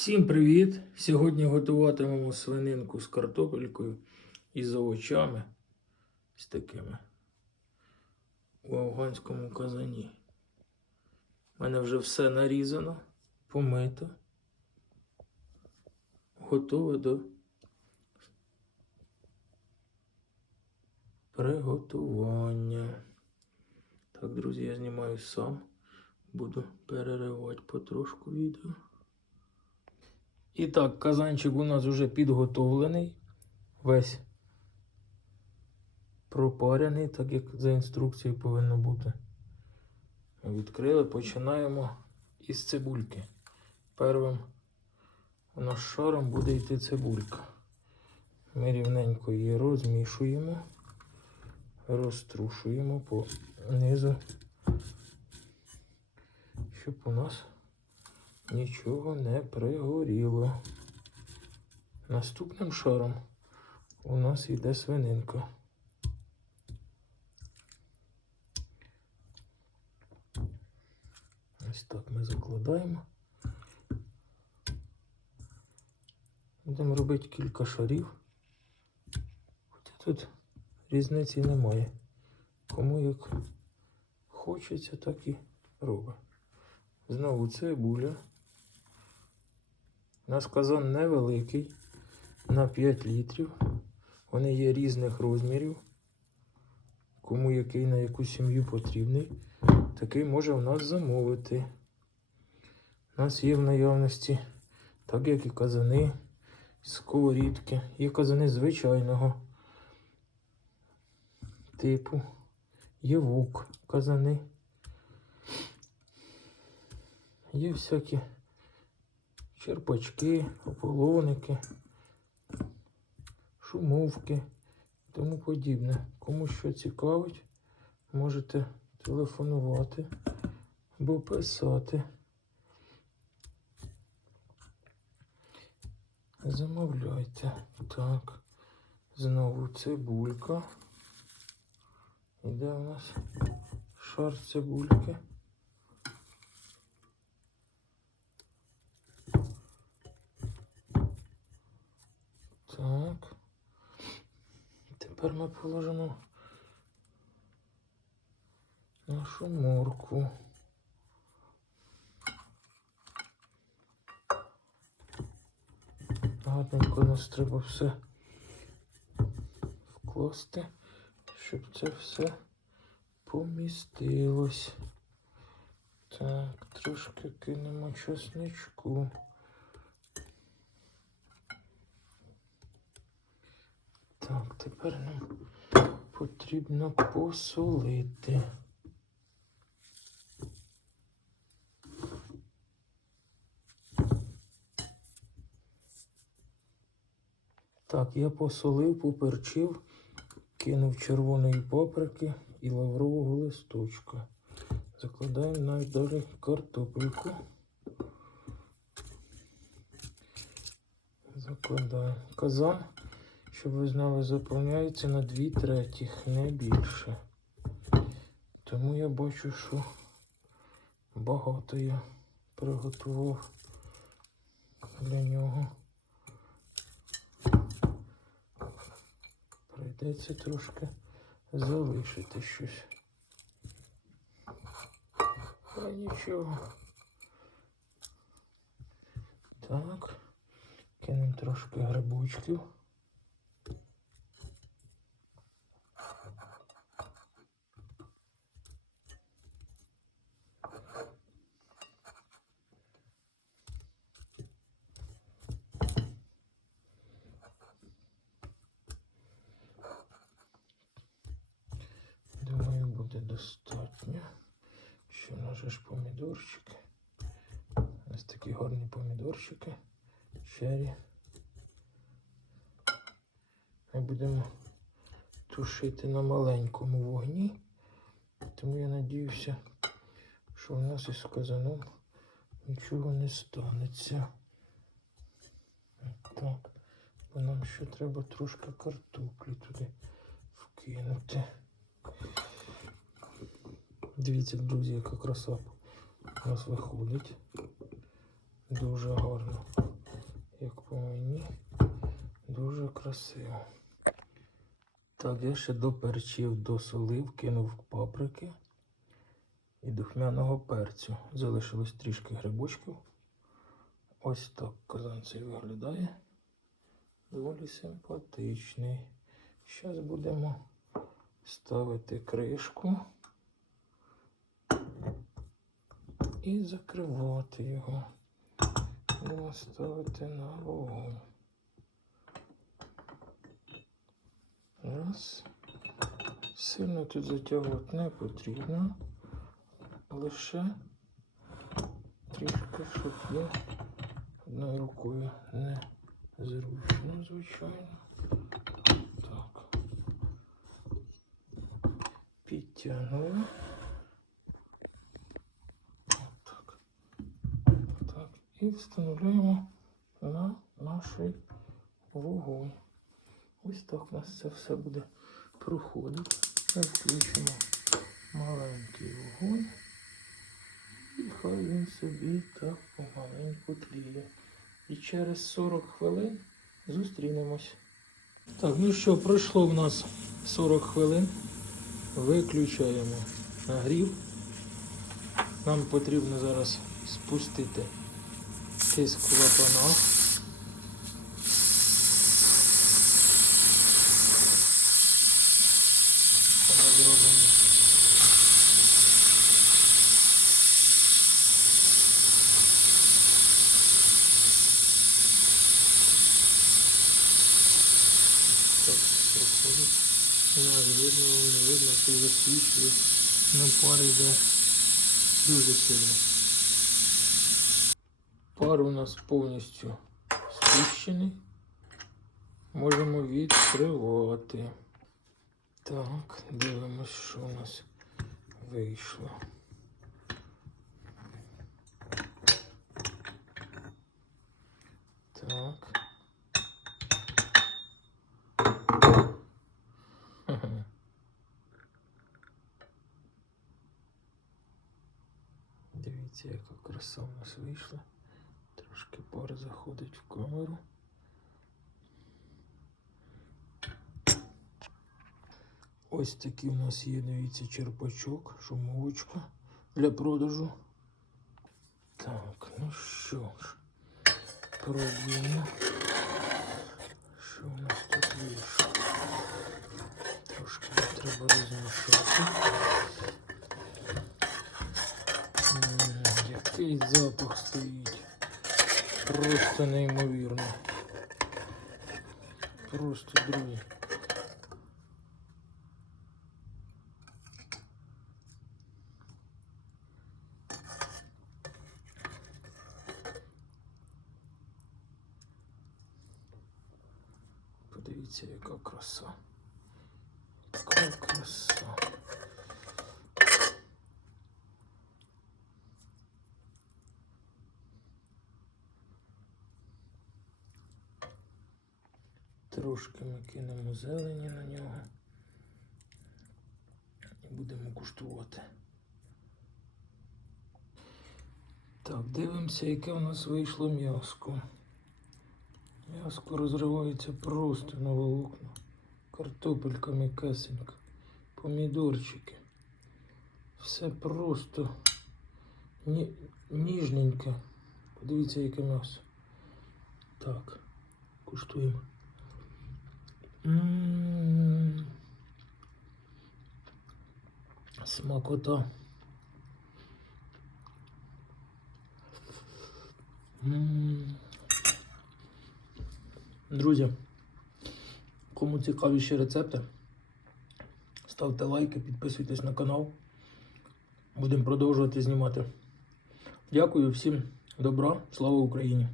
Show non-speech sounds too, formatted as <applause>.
Всім привіт! Сьогодні готуватимемо свининку з картопелькою і з овочами. З такими у афганському казані. У мене вже все нарізано, помито. Готове до приготування. Так, друзі, я знімаю сам. Буду переривати потрошку відео. І так, казанчик у нас вже підготовлений. Весь пропарений, так як за інструкцією повинно бути. Відкрили, починаємо із цибульки. Первим у нас шаром буде йти цибулька. Ми рівненько її розмішуємо, розтрушуємо по низу, щоб у нас нічого не пригоріло. Наступним шаром у нас йде свининка. Ось так ми закладаємо. Будемо робити кілька шарів. Хоча тут різниці немає. Кому як хочеться, так і робить. Знову цибуля. Нас казан невеликий, на 5 літрів. Вони є різних розмірів. Кому який на яку сім'ю потрібний, такий може в нас замовити. У нас є в наявності, так як і казани, сковорідки. Є казани звичайного типу. Є вук казани. Є всякі черпачки, ополоники, шумовки і тому подібне. Кому що цікавить, можете телефонувати або писати. Замовляйте. Так. Знову цибулька. Іде у нас шар цибульки. Так. Тепер ми положимо нашу морку. Гарненько нас треба все вкласти, щоб це все помістилось. Так, трошки кинемо чесничку. Так, тепер нам потрібно посолити. Так, я посолив, поперчив, кинув червоної паприки і лаврового листочка. Закладаємо навіть далі картопельку. Закладаємо казан щоб ви знали, заповняється на 2 третіх, не більше. Тому я бачу, що багато я приготував для нього. Прийдеться трошки залишити щось. Але нічого. Так, кинемо трошки грибочків. Думаю, буде достатньо. Ще у нас же ж помідорчики. Ось такі гарні помідорчики. Чері. Ми будемо тушити на маленькому вогні. Тому я надіюся, що у нас із казаном нічого не станеться. Так. Бо нам ще треба трошки картоплі туди вкинути. Дивіться, друзі, яка краса у нас виходить. Дуже гарно. як по мені, дуже красиво. Так, я ще доперчив, досолив, кинув паприки і духмяного перцю. Залишилось трішки грибочків. Ось так казан цей виглядає. Доволі симпатичний. Зараз будемо ставити кришку і закривати його. Будемо ставити на вогонь. Раз. Сильно тут затягувати не потрібно. Лише трішки, щоб я одною рукою не зручно, звичайно. Так. Підтягнули. Так. Так. І встановлюємо на наш вогонь. Ось так у нас це все буде проходити. Ми включимо маленький вогонь. І хай він собі так помаленьку тліє. І через 40 хвилин зустрінемось. Так, ну що, пройшло в нас 40 хвилин. Виключаємо нагрів. Нам потрібно зараз спустити тиск в клапанах. Це ми зробимо. Так, проходить. Не видно, не видно, що засвічує. Ну, пар йде дуже сильно. Пар у нас повністю спущений. Можемо відкривати. Так, дивимось, що у нас вийшло. Так. <laughs> Дивіться, яка краса у нас вийшла. Трошки пар заходить в камеру. Ось такий у нас є, дивіться, черпачок, шумовочка для продажу. Так, ну що ж, пробуємо. Що у нас тут вийшло? Трошки треба розмішати. Який запах стоїть. Просто неймовірно. Просто друзі. Подивіться, яка краса. Яка краса. Трошки ми кинемо зелені на нього і будемо куштувати. Так, дивимося, яке у нас вийшло м'яско. М'яско розривається просто на волокна. Картопелька м'якесенька, помідорчики. Все просто ні, ніжненьке. Подивіться, яке м'ясо. Так, куштуємо. Смакота. Друзі, кому цікаві ще рецепти, ставте лайки, підписуйтесь на канал. Будемо продовжувати знімати. Дякую всім добра, слава Україні!